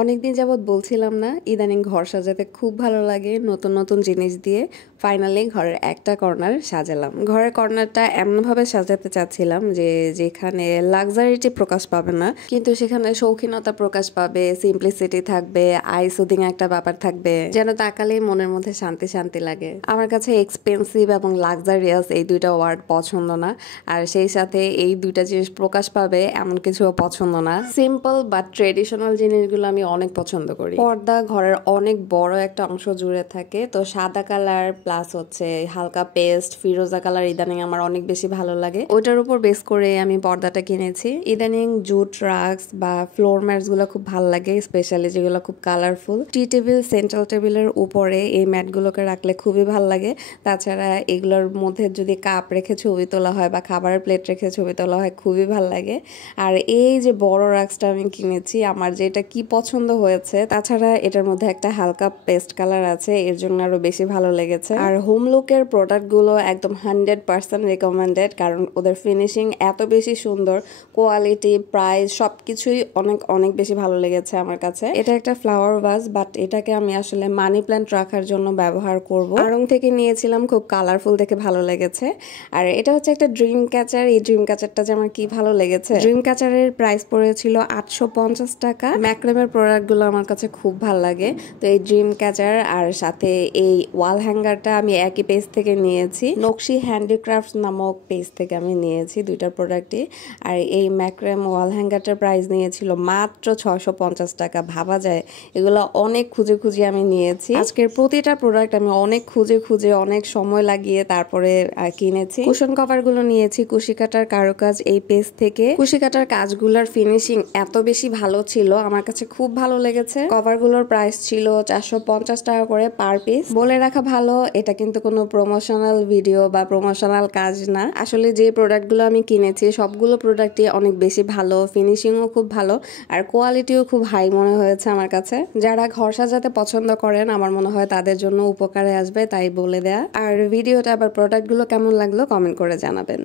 অনেকদিন যাবৎ বলছিলাম না ইদানিং ঘর সাজাতে খুব ভালো লাগে নতুন নতুন জিনিস দিয়ে। ফাইনালি ঘরের একটা কর্নার সাজালাম। ঘরের কর্নারটা এমনভাবে সাজাতে চাচ্ছিলাম যে যেখানে লাক্সারিটি প্রকাশ পাবে না, কিন্তু সেখানে শৌখিনতা প্রকাশ পাবে, সিম্পলিসিটি থাকবে, আই সুদিং একটা ব্যাপার থাকবে, যেন তাকালেই মনের মধ্যে শান্তি শান্তি লাগে। আমার কাছে এক্সপেন্সিভ এবং লাক্সারিয়াস এই দুইটা ওয়ার্ড পছন্দ না, আর সেই সাথে এই দুইটা জিনিস প্রকাশ পাবে এমন কিছু পছন্দ না। সিম্পল বাট ট্রেডিশনাল জিনিসগুলো আমি অনেক পছন্দ করি। পর্দা ঘরের অনেক বড় একটা অংশ জুড়ে থাকে, তো সাদা কালার প্লাস হচ্ছে হালকা পেস্ট ফিরোজা কালার ইদানিং আমার অনেক বেশি ভালো লাগে। ওইটার উপর বেস করে আমি পর্দাটা কিনেছি। ইদানিং জুট রাক্স বা ফ্লোর ম্যাটস গুলো খুব ভালো লাগে, স্পেশালি যেগুলো খুব কালারফুল। টি টেবিল, সেন্ট্রাল টেবিলের উপরে এই ম্যাট গুলোকে রাখলে খুবই ভালো লাগে। তাছাড়া এগুলোর মধ্যে যদি কাপ রেখে ছবি তোলা হয় বা খাবারের প্লেট রেখে ছবি তোলা হয় খুবই ভালো লাগে। আর এই যে বড় রাক্সটা আমি কিনেছি, আমার যেটা কি পছন্দ হয়েছে, তাছাড়া এটার মধ্যে একটা হালকা পেস্ট কালার আছে, এর জন্য আরো বেশি ভালো লেগেছে। আর হোম লুকের প্রোডাক্ট গুলো একদম 100% রেকমেন্ডেড, কারণ ওদের ফিনিশিং এত বেশি সুন্দর, কোয়ালিটি, প্রাইস সবকিছুই অনেক অনেক বেশি ভালো লেগেছে আমার কাছে। এটা একটা ফ্লাওয়ার ভাস, বাট এটাকে আমি আসলে মানি প্ল্যান্ট রাখার জন্য ব্যবহার করব। আড়ং থেকে নিয়েছিলাম, খুব কালারফুল দেখে ভালো লেগেছে। আর এটা হচ্ছে একটা ড্রিম ক্যাচার। এই ড্রিম ক্যাচারটা যে আমার কি ভালো লেগেছে। ড্রিম ক্যাচারের প্রাইস পড়েছিল 850 টাকা। ম্যাক্রেমের প্রোডাক্ট গুলো আমার কাছে খুব ভালো লাগে, তো এই ড্রিম ক্যাচার আর সাথে এই ওয়াল হ্যাঙ্গারটা আমি একই পেজ থেকে নিয়েছি। নকশি হ্যান্ডিক্রাফট নামক পেজ থেকে আমি নিয়েছি দুইটার প্রোডাক্টই। আর এই ম্যাক্রেম ওয়াল হ্যাঙ্গারটার প্রাইস নিয়েছিল মাত্র 650 টাকা। ভাবা যায়, এগুলো অনেক খুঁজে খুঁজে আমি নিয়েছি। আজকের প্রতিটা প্রোডাক্ট আমি অনেক খুঁজে খুঁজে অনেক সময় লাগিয়ে তারপরে কিনেছি। কুশন কভার গুলো নিয়েছি কুশি কাটার কারুকাজ এই পেজ থেকে। কুশি কাটার কাজগুলোর ফিনিশিং এত বেশি ভালো ছিল, আমার কাছে খুব ভালো লেগেছে। কভার গুলোর প্রাইস ছিল 450 টাকা করে পার পিস। বলে রাখা ভালো, এটা কিন্তু কোনো প্রমোশনাল ভিডিও বা প্রমোশনাল কাজ না। আসলে যে প্রোডাক্টগুলো আমি কিনেছি সবগুলো প্রোডাক্টই অনেক বেশি ভালো, ফিনিশিংও খুব ভালো, আর কোয়ালিটিও খুব হাই মনে হয়েছে আমার কাছে। যারা ঘর সাজাতে পছন্দ করেন আমার মনে হয় তাদের জন্য উপকারে আসবে, তাই বলে দেয়া। আর ভিডিওটা আবার প্রোডাক্টগুলো কেমন লাগলো কমেন্ট করে জানাবেন।